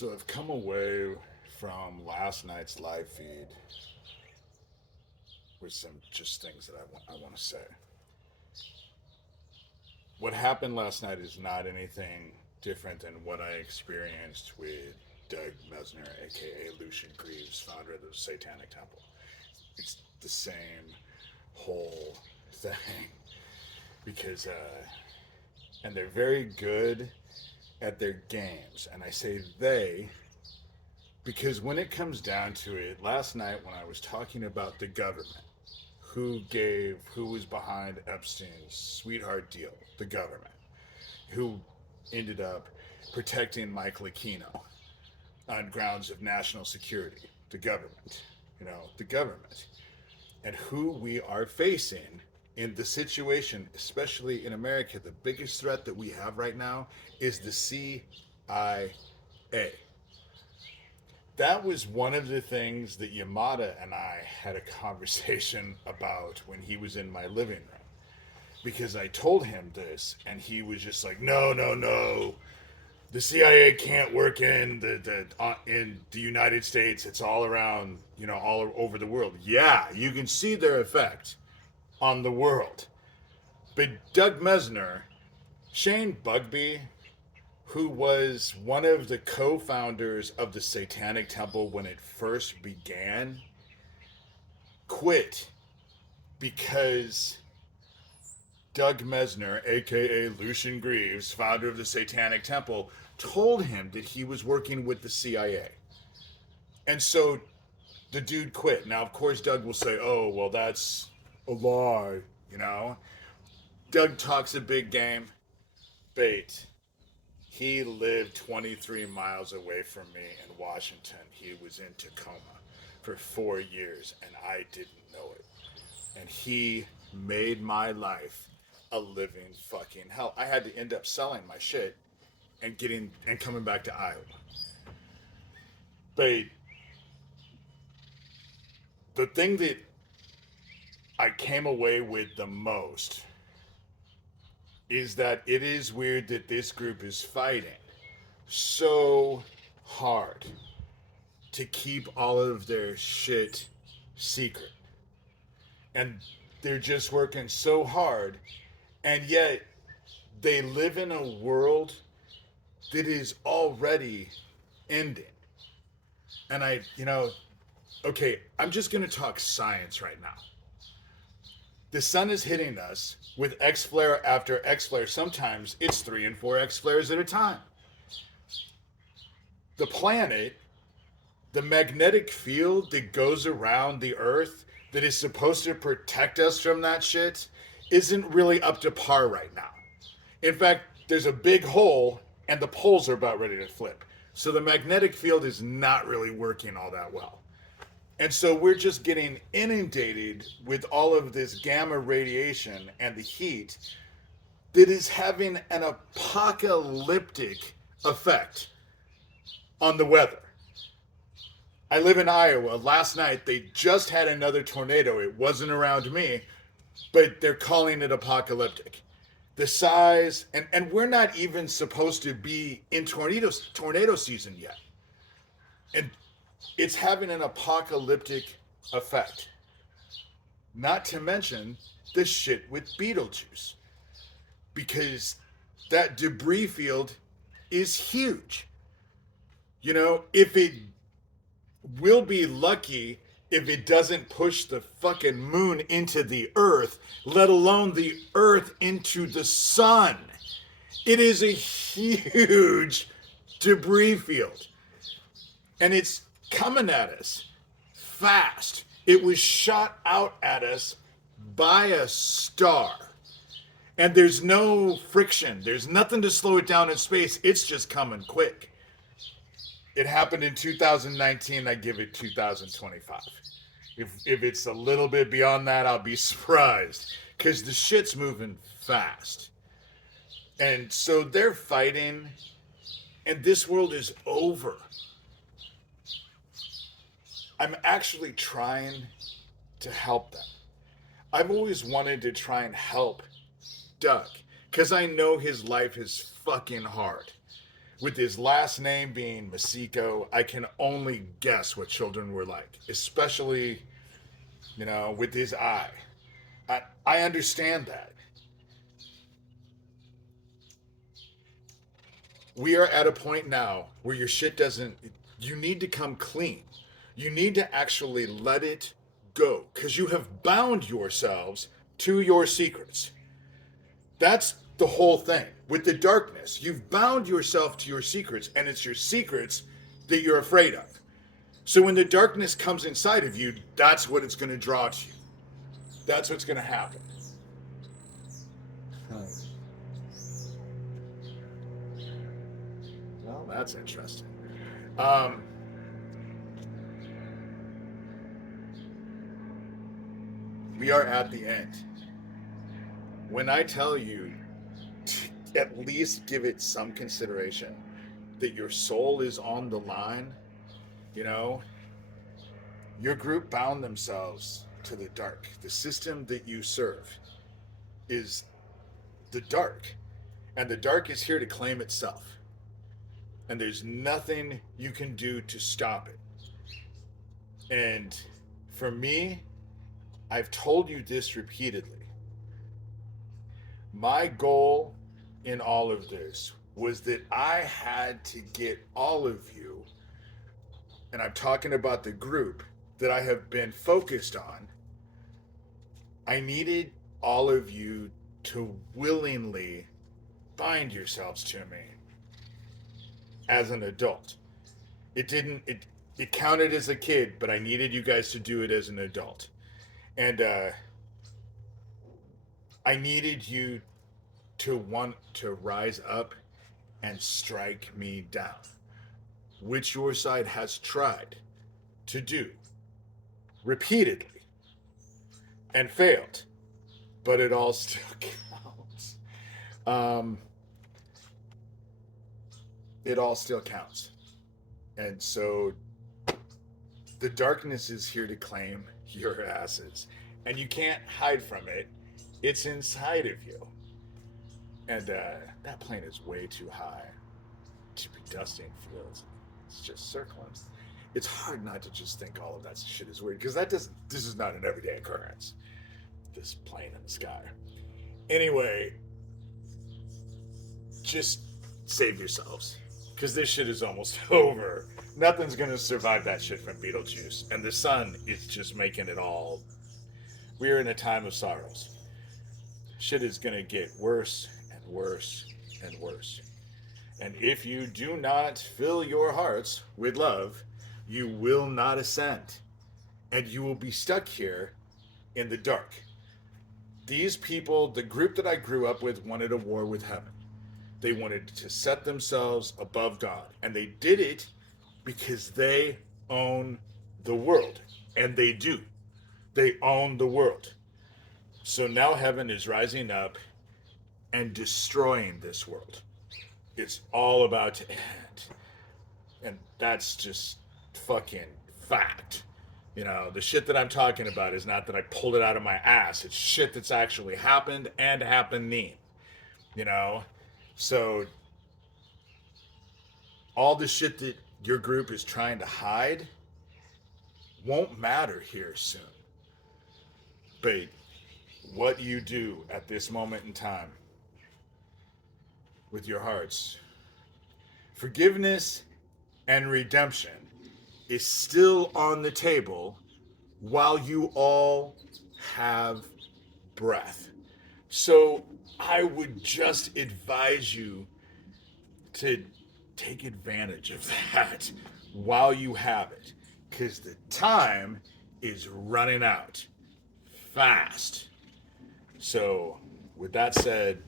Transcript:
So I've come away from last night's live feed with some just things that I want to say. What happened last night is not anything different than what I experienced with Doug Mesner, aka Lucian Greaves, founder of the Satanic Temple. It's the same whole thing because, and they're very good at their games. And I say they because when it comes down to it, last night when I was talking about the government, who was behind Epstein's sweetheart deal, the government, who ended up protecting Mike Aquino on grounds of national security, the government, and who we are facing in the situation, especially in America. The biggest threat that we have right now is the CIA. That was one of the things that Yamada and I had a conversation about when he was in my living room. Because I told him this, and he was just like, "No, no, no, the CIA can't work in the United States. It's all around, all over the world." Yeah, you can see their effect on the world. But Doug Mesner, Shane Bugbee, who was one of the co-founders of the Satanic Temple when it first began, quit because Doug Mesner, aka Lucian Greaves, founder of the Satanic Temple, told him that he was working with the CIA. And so the dude quit. Now, of course, Doug will say, "Oh, well, that's a lie. Doug talks a big game. Bait. He lived 23 miles away from me in Washington. He was in Tacoma for 4 years, and I didn't know it. And he made my life a living fucking hell. I had to end up selling my shit and coming back to Iowa. But the thing that I came away with the most is that it is weird that this group is fighting so hard to keep all of their shit secret. And they're just working so hard, and yet they live in a world that is already ending. And okay, I'm just going to talk science right now. The sun is hitting us with X flare after X flare. Sometimes it's 3 and 4 X flares at a time. The planet, the magnetic field that goes around the Earth that is supposed to protect us from that shit, isn't really up to par right now. In fact, there's a big hole and the poles are about ready to flip. So the magnetic field is not really working all that well. And so we're just getting inundated with all of this gamma radiation and the heat that is having an apocalyptic effect on the weather. I live in Iowa. Last night they just had another tornado. It wasn't around me, but they're calling it apocalyptic. The size, and we're not even supposed to be in tornado season yet. And it's having an apocalyptic effect. Not to mention the shit with Beetlejuice. Because that debris field is huge. If it will be lucky if it doesn't push the fucking moon into the earth, let alone the earth into the sun. It is a huge debris field. And it's coming at us fast. It was shot out at us by a star. And there's no friction. There's nothing to slow it down in space. It's just coming quick. It happened in 2019. I give it 2025. If it's a little bit beyond that, I'll be surprised. Because the shit's moving fast. And so they're fighting. And this world is over. I'm actually trying to help them. I've always wanted to try and help Doug because I know his life is fucking hard. with his last name being Masiko, I can only guess what children were like, especially, with his eye. I understand that. We are at a point now where your shit doesn't, you need to come clean. You need to actually let it go because you have bound yourselves to your secrets. That's the whole thing. With the darkness, you've bound yourself to your secrets, and it's your secrets that you're afraid of. So when the darkness comes inside of you, that's what it's going to draw to you. That's what's going to happen. Well, that's interesting. Um, we are at the end. When I tell you to at least give it some consideration that your soul is on the line, you know, your group bound themselves to the dark. The system that you serve is the dark, and the dark is here to claim itself. And there's nothing you can do to stop it. And for me, I've told you this repeatedly. My goal in all of this was that I had to get all of you, and I'm talking about the group that I have been focused on, I needed all of you to willingly bind yourselves to me as an adult. It counted as a kid, but I needed you guys to do it as an adult. And I needed you to want to rise up and strike me down, which your side has tried to do repeatedly and failed, but it all still counts. It all still counts. And so the darkness is here to claim your asses, and you can't hide from it. It's inside of you. And that plane is way too high to be dusting fields. It's just circling. It's hard not to just think all of that shit is weird, because this is not an everyday occurrence. This plane in the sky. Anyway, just save yourselves, because this shit is almost over. Nothing's gonna survive that shit from Beetlejuice, and the sun is just making it all. We are in a time of sorrows. Shit is gonna get worse and worse and worse. And if you do not fill your hearts with love, you will not ascend, and you will be stuck here in the dark. These people, the group that I grew up with, wanted a war with heaven. They wanted to set themselves above God, and they did it because they own the world, and they do. They own the world. So now heaven is rising up and destroying this world. It's all about to end. And that's just fucking fact. The shit that I'm talking about is not that I pulled it out of my ass. It's shit that's actually happened and happening. So all the shit that your group is trying to hide won't matter here soon. But what you do at this moment in time with your hearts, forgiveness and redemption is still on the table while you all have breath. So I would just advise you to take advantage of that while you have it, because the time is running out fast. So with that said,